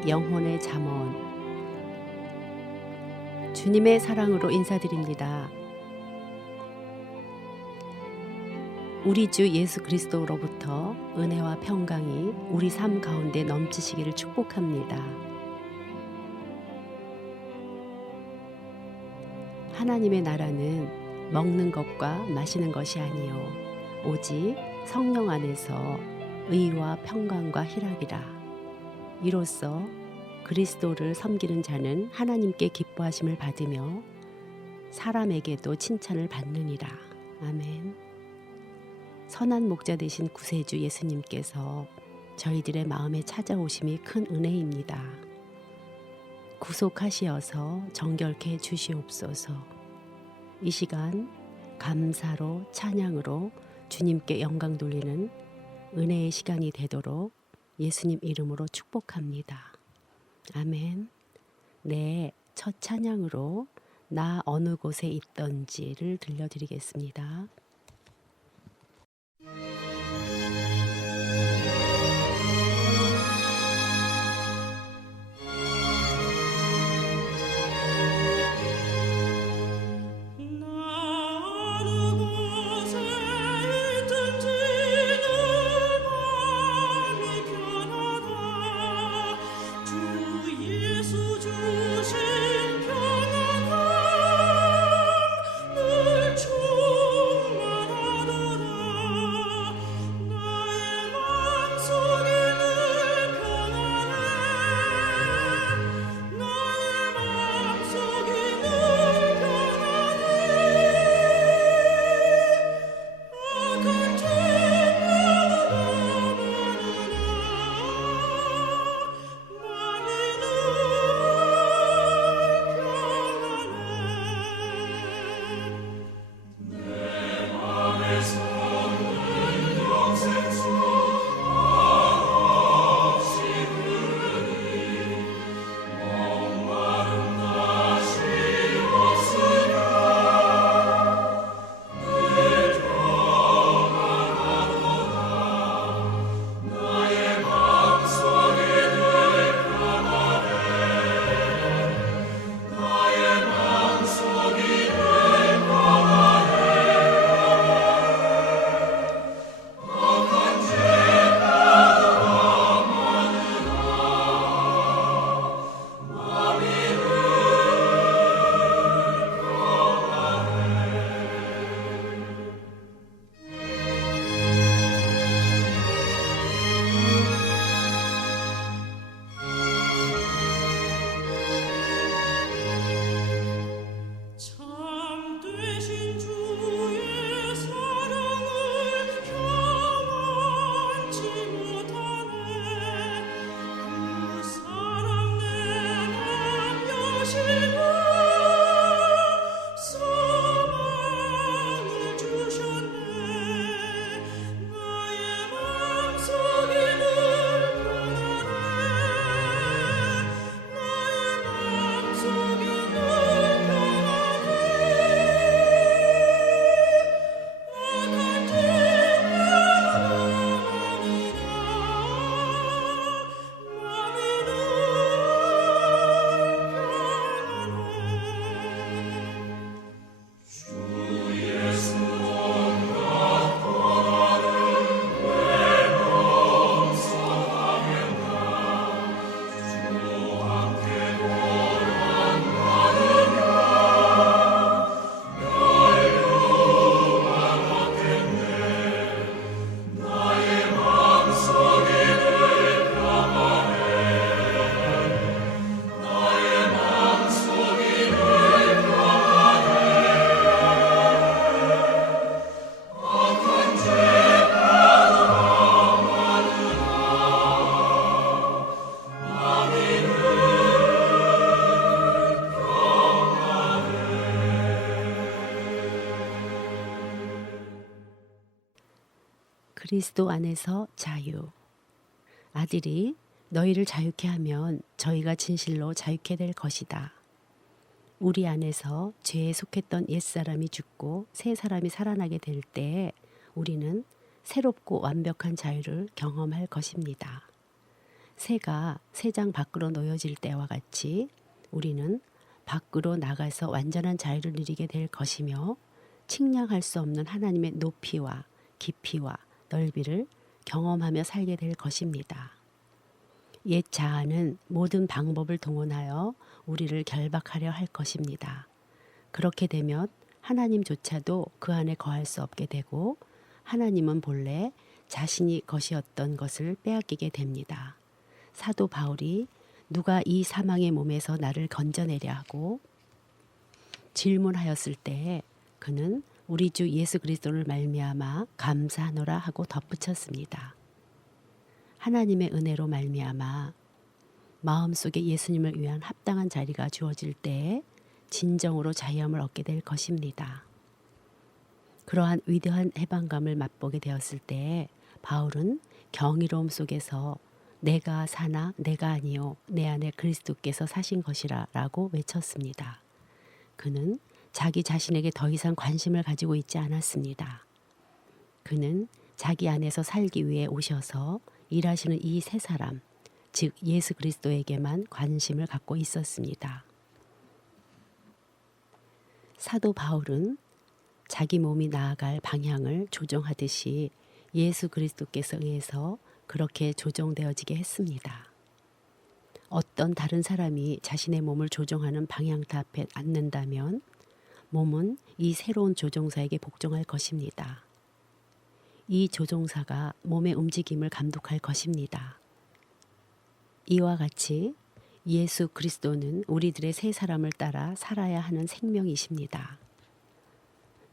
내 영혼의 잠언. 주님의 사랑으로 인사드립니다. 우리 주 예수 그리스도로부터 은혜와 평강이 우리 삶 가운데 넘치시기를 축복합니다. 하나님의 나라는 먹는 것과 마시는 것이 아니요 오직 성령 안에서 의와 평강과 희락이라. 이로써 그리스도를 섬기는 자는 하나님께 기뻐하심을 받으며 사람에게도 칭찬을 받느니라. 아멘. 선한 목자 되신 구세주 예수님께서 저희들의 마음에 찾아오심이 큰 은혜입니다. 구속하시어서 정결케 해주시옵소서. 이 시간 감사로 찬양으로 주님께 영광 돌리는 은혜의 시간이 되도록 예수님 이름으로 축복합니다. 아멘. 네, 첫 찬양으로 나 어느 곳에 있던지를 들려드리겠습니다. 그리스도 안에서 자유. 아들이 너희를 자유케 하면 저희가 진실로 자유케 될 것이다. 우리 안에서 죄에 속했던 옛사람이 죽고 새 사람이 살아나게 될 때에 우리는 새롭고 완벽한 자유를 경험할 것입니다. 새가 새장 밖으로 놓여질 때와 같이 우리는 밖으로 나가서 완전한 자유를 누리게 될 것이며 측량할 수 없는 하나님의 높이와 깊이와 넓이를 경험하며 살게 될 것입니다. 옛 자아는 모든 방법을 동원하여 우리를 결박하려 할 것입니다. 그렇게 되면 하나님조차도 그 안에 거할 수 없게 되고 하나님은 본래 자신이 것이었던 것을 빼앗기게 됩니다. 사도 바울이 누가 이 사망의 몸에서 나를 건져내려 하고 질문하였을 때 그는 우리 주 예수 그리스도를 말미암아 감사하노라 하고 덧붙였습니다. 하나님의 은혜로 말미암아 마음속에 예수님을 위한 합당한 자리가 주어질 때에 진정으로 자유함을 얻게 될 것입니다. 그러한 위대한 해방감을 맛보게 되었을 때 바울은 경이로움 속에서 내가 사나 내가 아니요 내 안에 그리스도께서 사신 것이라 라고 외쳤습니다. 그는 자기 자신에게 더 이상 관심을 가지고 있지 않았습니다. 그는 자기 안에서 살기 위해 오셔서 일하시는 이 세 사람, 즉 예수 그리스도에게만 관심을 갖고 있었습니다. 사도 바울은 자기 몸이 나아갈 방향을 조정하듯이 예수 그리스도께서 의해서 그렇게 조정되어지게 했습니다. 어떤 다른 사람이 자신의 몸을 조정하는 방향타 앞에 앉는다면 몸은 이 새로운 조종사에게 복종할 것입니다. 이 조종사가 몸의 움직임을 감독할 것입니다. 이와 같이 예수 그리스도는 우리들의 세 사람을 따라 살아야 하는 생명이십니다.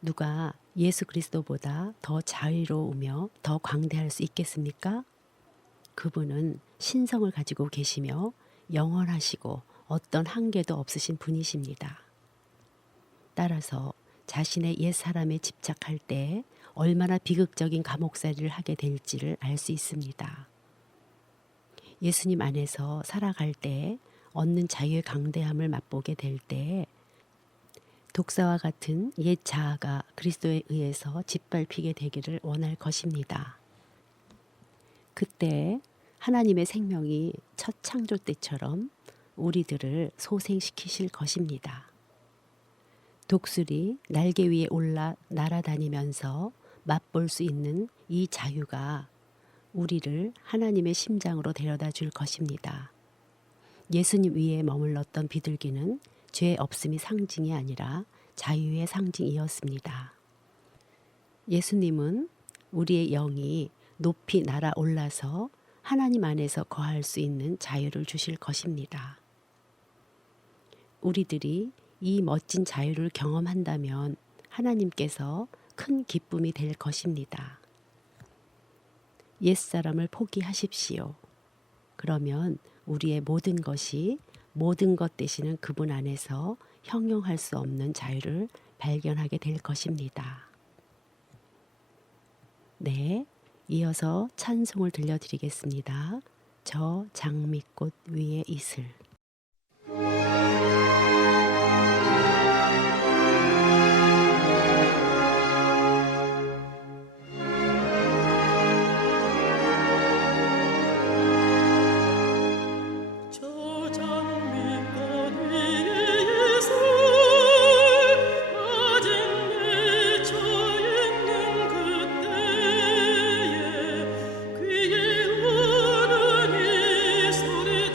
누가 예수 그리스도보다 더 자유로우며 더 광대할 수 있겠습니까? 그분은 신성을 가지고 계시며 영원하시고 어떤 한계도 없으신 분이십니다. 따라서 자신의 옛 사람에 집착할 때 얼마나 비극적인 감옥살이를 하게 될지를 알 수 있습니다. 예수님 안에서 살아갈 때 얻는 자유의 강대함을 맛보게 될 때 독사와 같은 옛 자아가 그리스도에 의해서 짓밟히게 되기를 원할 것입니다. 그때 하나님의 생명이 첫 창조 때처럼 우리들을 소생시키실 것입니다. 독수리 날개 위에 올라 날아다니면서 맛볼 수 있는 이 자유가 우리를 하나님의 심장으로 데려다 줄 것입니다. 예수님 위에 머물렀던 비둘기는 죄 없음이 상징이 아니라 자유의 상징이었습니다. 예수님은 우리의 영이 높이 날아올라서 하나님 안에서 거할 수 있는 자유를 주실 것입니다. 우리들이 이 멋진 자유를 경험한다면 하나님께서 큰 기쁨이 될 것입니다. 옛사람을 포기하십시오. 그러면 우리의 모든 것이 모든 것 되시는 그분 안에서 형용할 수 없는 자유를 발견하게 될 것입니다. 네, 이어서 찬송을 들려드리겠습니다. 저 장미꽃 위에 이슬. 귀에 우는 이 소리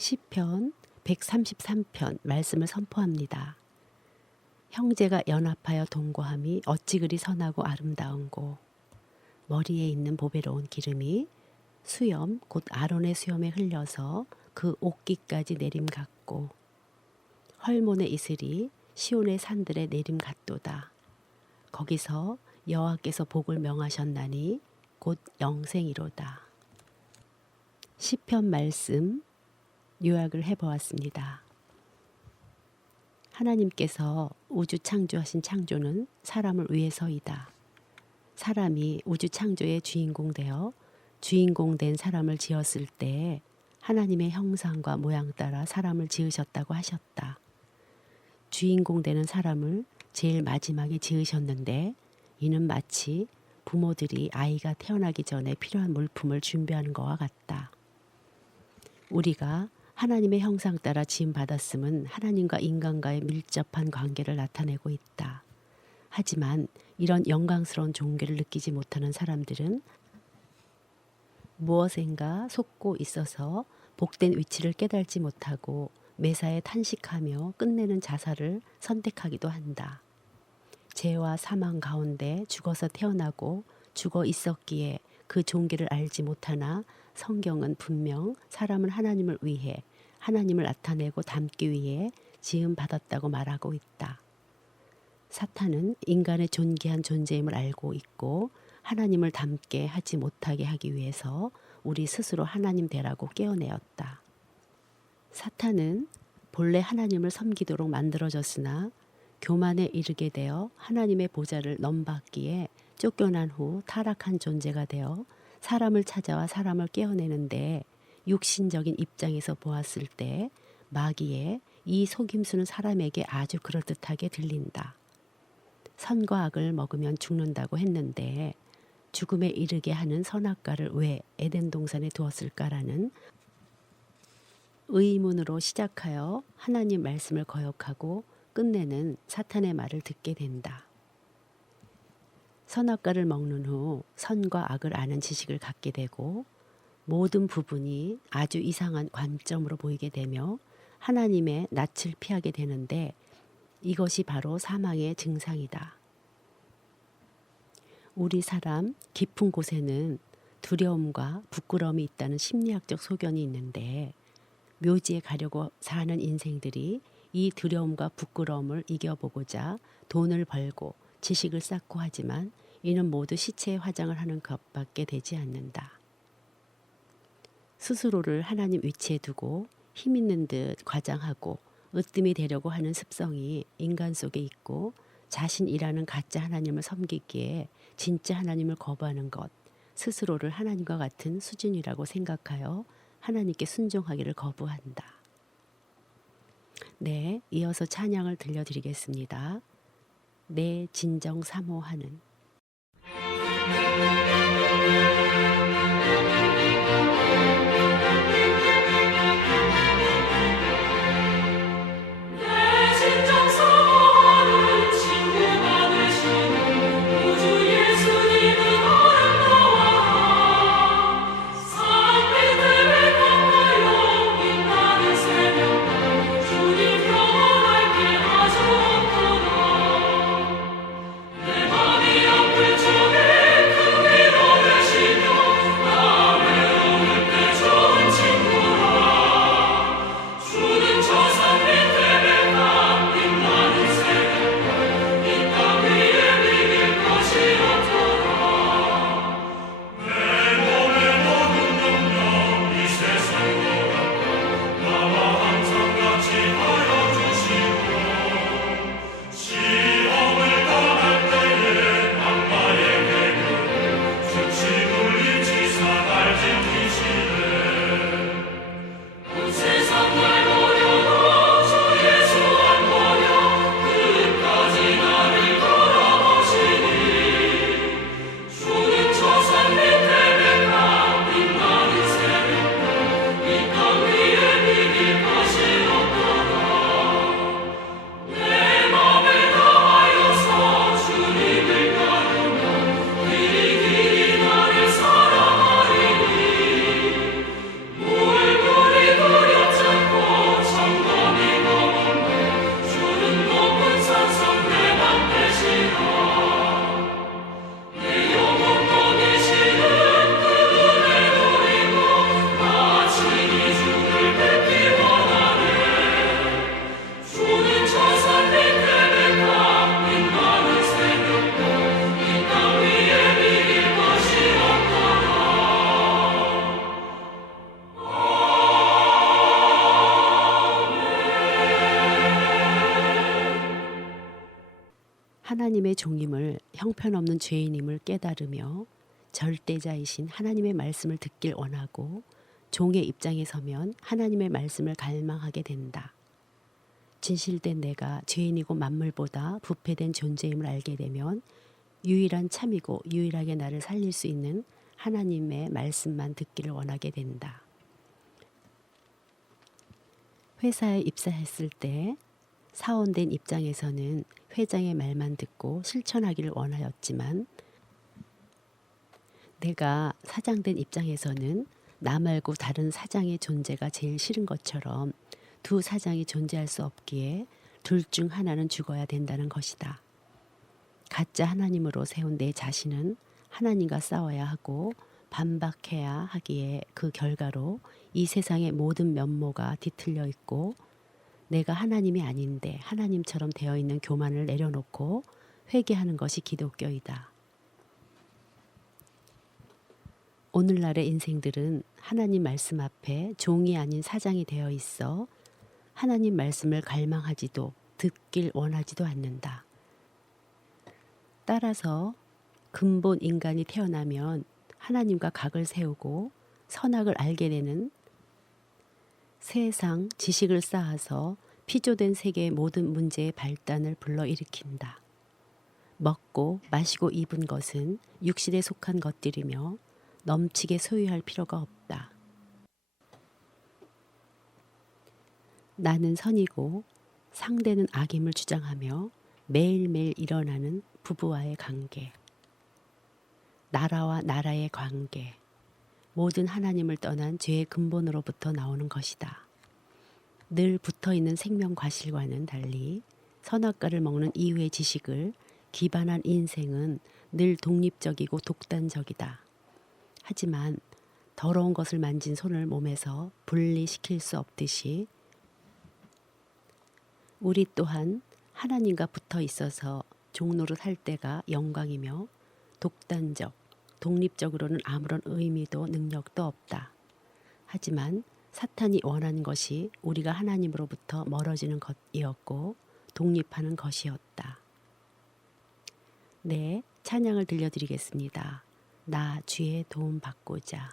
시편 133편 말씀을 선포합니다. 형제가 연합하여 동거함이 어찌 그리 선하고 아름다운고 머리에 있는 보배로운 기름이 수염 곧 아론의 수염에 흘려서 그 옥기까지 내림 같고 헐몬의 이슬이 시온의 산들에 내림 같도다. 거기서 여호와께서 복을 명하셨나니 곧 영생이로다. 시편 말씀 요약을 해보았습니다. 하나님께서 우주 창조하신 창조는 사람을 위해서이다. 사람이 우주 창조의 주인공 되어 주인공 된 사람을 지었을 때 하나님의 형상과 모양 따라 사람을 지으셨다고 하셨다. 주인공 되는 사람을 제일 마지막에 지으셨는데 이는 마치 부모들이 아이가 태어나기 전에 필요한 물품을 준비하는 것과 같다. 우리가 하나님의 형상 따라 지음받았음은 하나님과 인간과의 밀접한 관계를 나타내고 있다. 하지만 이런 영광스러운 존귀를 느끼지 못하는 사람들은 무엇인가 속고 있어서 복된 위치를 깨달지 못하고 매사에 탄식하며 끝내는 자살을 선택하기도 한다. 죄와 사망 가운데 죽어서 태어나고 죽어 있었기에 그 존귀를 알지 못하나 성경은 분명 사람은 하나님을 위해 하나님을 나타내고 닮기 위해 지음받았다고 말하고 있다. 사탄은 인간의 존귀한 존재임을 알고 있고 하나님을 닮게 하지 못하게 하기 위해서 우리 스스로 하나님 되라고 깨어내었다. 사탄은 본래 하나님을 섬기도록 만들어졌으나 교만에 이르게 되어 하나님의 보좌를 넘받기에 쫓겨난 후 타락한 존재가 되어 사람을 찾아와 사람을 깨어내는데 육신적인 입장에서 보았을 때 마귀의 이 속임수는 사람에게 아주 그럴듯하게 들린다. 선과 악을 먹으면 죽는다고 했는데 죽음에 이르게 하는 선악과를 왜 에덴 동산에 두었을까라는 의문으로 시작하여 하나님 말씀을 거역하고 끝내는 사탄의 말을 듣게 된다. 선악과를 먹는 후 선과 악을 아는 지식을 갖게 되고 모든 부분이 아주 이상한 관점으로 보이게 되며 하나님의 낯을 피하게 되는데 이것이 바로 사망의 증상이다. 우리 사람 깊은 곳에는 두려움과 부끄러움이 있다는 심리학적 소견이 있는데 묘지에 가려고 사는 인생들이 이 두려움과 부끄러움을 이겨보고자 돈을 벌고 지식을 쌓고 하지만 이는 모두 시체에 화장을 하는 것밖에 되지 않는다. 스스로를 하나님 위치에 두고 힘 있는 듯 과장하고 으뜸이 되려고 하는 습성이 인간 속에 있고 자신이라는 가짜 하나님을 섬기기에 진짜 하나님을 거부하는 것, 스스로를 하나님과 같은 수준이라고 생각하여 하나님께 순종하기를 거부한다. 네, 이어서 찬양을 들려드리겠습니다. 내 진정 사모하는 마음이 하나님의 종임을 형편없는 죄인임을 깨달으며 절대자이신 하나님의 말씀을 듣길 원하고 종의 입장에 서면 하나님의 말씀을 갈망하게 된다. 진실된 내가 죄인이고 만물보다 부패된 존재임을 알게 되면 유일한 참이고 유일하게 나를 살릴 수 있는 하나님의 말씀만 듣기를 원하게 된다. 회사에 입사했을 때 사원된 입장에서는 회장의 말만 듣고 실천하기를 원하였지만 내가 사장된 입장에서는 나 말고 다른 사장의 존재가 제일 싫은 것처럼 두 사장이 존재할 수 없기에 둘 중 하나는 죽어야 된다는 것이다. 가짜 하나님으로 세운 내 자신은 하나님과 싸워야 하고 반박해야 하기에 그 결과로 이 세상의 모든 면모가 뒤틀려 있고 내가 하나님이 아닌데 하나님처럼 되어 있는 교만을 내려놓고 회개하는 것이 기독교이다. 오늘날의 인생들은 하나님 말씀 앞에 종이 아닌 사장이 되어 있어 하나님 말씀을 갈망하지도 듣길 원하지도 않는다. 따라서 근본 인간이 태어나면 하나님과 각을 세우고 선악을 알게 되는 세상 지식을 쌓아서 피조된 세계의 모든 문제의 발단을 불러일으킨다. 먹고 마시고 입은 것은 육신에 속한 것들이며 넘치게 소유할 필요가 없다. 나는 선이고 상대는 악임을 주장하며 매일매일 일어나는 부부와의 관계, 나라와 나라의 관계, 모든 하나님을 떠난 죄의 근본으로부터 나오는 것이다. 늘 붙어있는 생명 과실과는 달리 선악과를 먹는 이유의 지식을 기반한 인생은 늘 독립적이고 독단적이다. 하지만 더러운 것을 만진 손을 몸에서 분리시킬 수 없듯이 우리 또한 하나님과 붙어 있어서 종노릇 할 때가 영광이며 독단적, 독립적으로는 아무런 의미도 능력도 없다. 하지만 사탄이 원하는 것이 우리가 하나님으로부터 멀어지는 것이었고 독립하는 것이었다. 네, 찬양을 들려드리겠습니다. 나 주의 도움 받고자.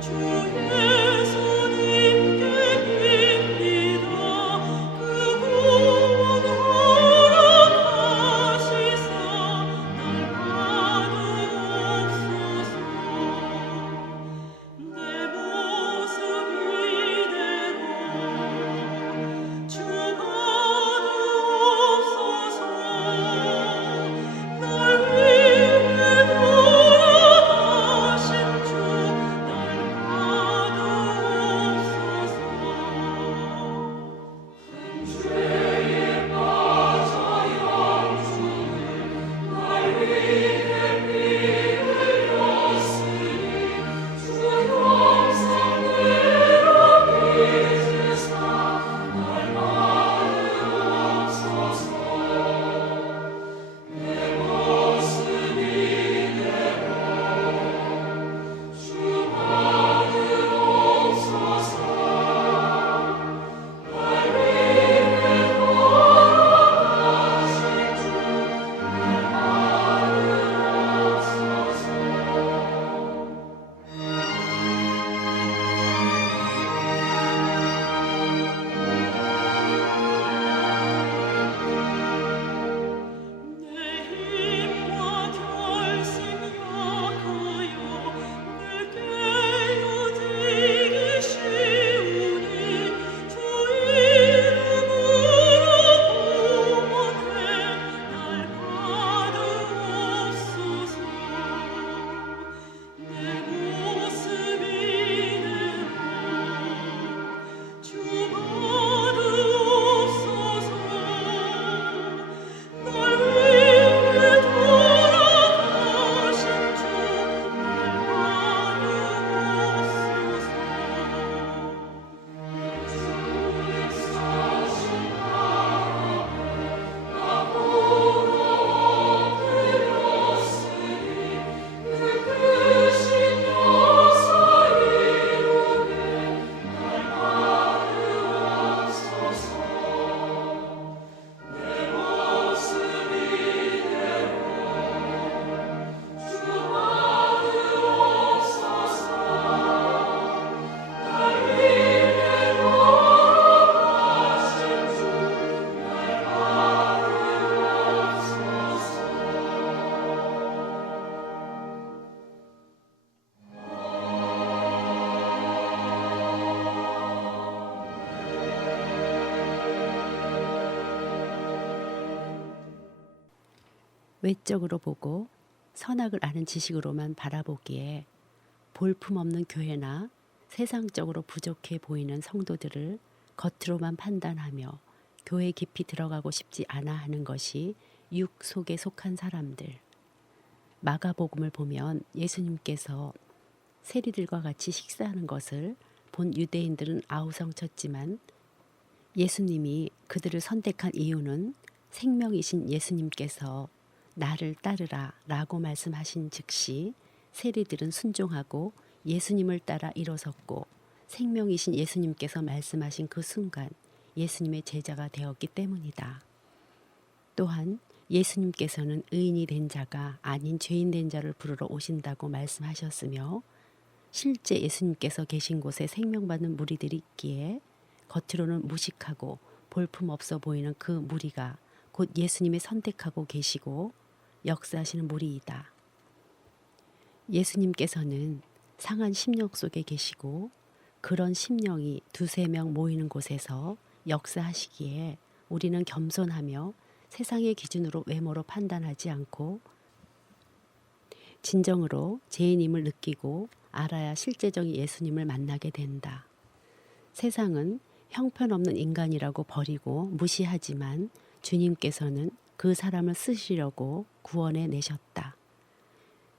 주의 손님께 빕니다. 그 외적으로 보고 선악을 아는 지식으로만 바라보기에 볼품없는 교회나 세상적으로 부족해 보이는 성도들을 겉으로만 판단하며 교회 깊이 들어가고 싶지 않아 하는 것이 육 속에 속한 사람들. 마가복음을 보면 예수님께서 세리들과 같이 식사하는 것을 본 유대인들은 아우성쳤지만 예수님이 그들을 선택한 이유는 생명이신 예수님께서 나를 따르라 라고 말씀하신 즉시 세리들은 순종하고 예수님을 따라 일어섰고 생명이신 예수님께서 말씀하신 그 순간 예수님의 제자가 되었기 때문이다. 또한 예수님께서는 의인이 된 자가 아닌 죄인 된 자를 부르러 오신다고 말씀하셨으며 실제 예수님께서 계신 곳에 생명받는 무리들이 있기에 겉으로는 무식하고 볼품없어 보이는 그 무리가 곧 예수님이 선택하고 계시고 역사하시는 무리이다. 예수님께서는 상한 심령 속에 계시고 그런 심령이 두세 명 모이는 곳에서 역사하시기에 우리는 겸손하며 세상의 기준으로 외모로 판단하지 않고 진정으로 죄인임을 느끼고 알아야 실제적인 예수님을 만나게 된다. 세상은 형편없는 인간이라고 버리고 무시하지만 주님께서는 그 사람을 쓰시려고 구원해 내셨다.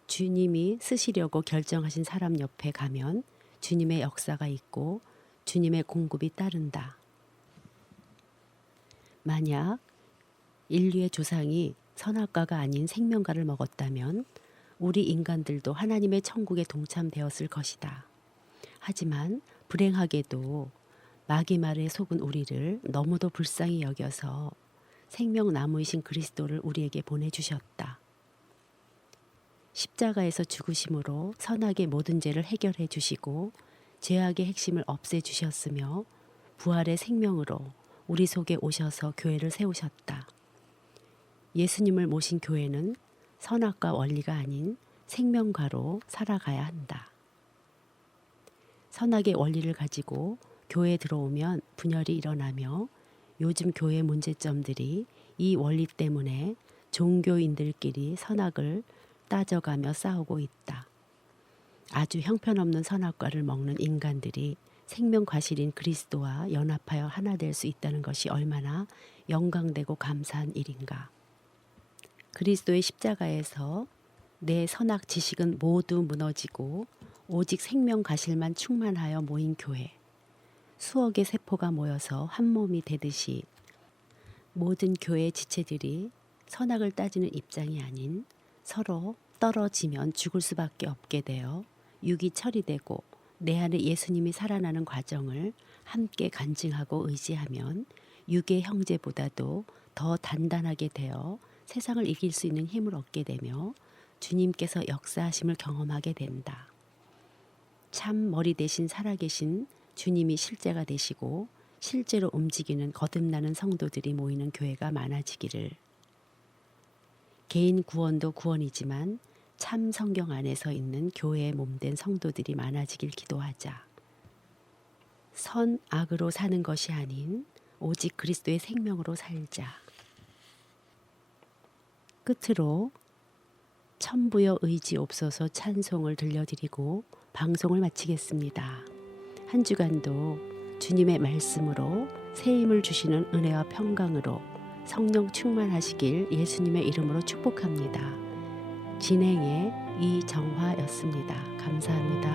주님이 쓰시려고 결정하신 사람 옆에 가면 주님의 역사가 있고 주님의 공급이 따른다. 만약 인류의 조상이 선악과가 아닌 생명과를 먹었다면 우리 인간들도 하나님의 천국에 동참되었을 것이다. 하지만 불행하게도 마귀 말에 속은 우리를 너무도 불쌍히 여겨서 생명나무이신 그리스도를 우리에게 보내주셨다. 십자가에서 죽으심으로 선악의 모든 죄를 해결해 주시고 죄악의 핵심을 없애 주셨으며 부활의 생명으로 우리 속에 오셔서 교회를 세우셨다. 예수님을 모신 교회는 선악과 원리가 아닌 생명과로 살아가야 한다. 선악의 원리를 가지고 교회에 들어오면 분열이 일어나며 요즘 교회 문제점들이 이 원리 때문에 종교인들끼리 선악을 따져가며 싸우고 있다. 아주 형편없는 선악과를 먹는 인간들이 생명과실인 그리스도와 연합하여 하나 될 수 있다는 것이 얼마나 영광되고 감사한 일인가. 그리스도의 십자가에서 내 선악 지식은 모두 무너지고 오직 생명과실만 충만하여 모인 교회. 수억의 세포가 모여서 한 몸이 되듯이 모든 교회 지체들이 선악을 따지는 입장이 아닌 서로 떨어지면 죽을 수밖에 없게 되어 육이 처리되고 내 안에 예수님이 살아나는 과정을 함께 간증하고 의지하면 육의 형제보다도 더 단단하게 되어 세상을 이길 수 있는 힘을 얻게 되며 주님께서 역사하심을 경험하게 된다. 참 머리 대신 살아계신 주님이 실제가 되시고 실제로 움직이는 거듭나는 성도들이 모이는 교회가 많아지기를. 개인 구원도 구원이지만 참 성경 안에서 있는 교회의 몸된 성도들이 많아지길 기도하자. 선, 악으로 사는 것이 아닌 오직 그리스도의 생명으로 살자. 끝으로 천부여 의지옵소서 찬송을 들려드리고 방송을 마치겠습니다. 한 주간도 주님의 말씀으로 새 힘을 주시는 은혜와 평강으로 성령 충만하시길 예수님의 이름으로 축복합니다. 진행의 이정화였습니다. 감사합니다.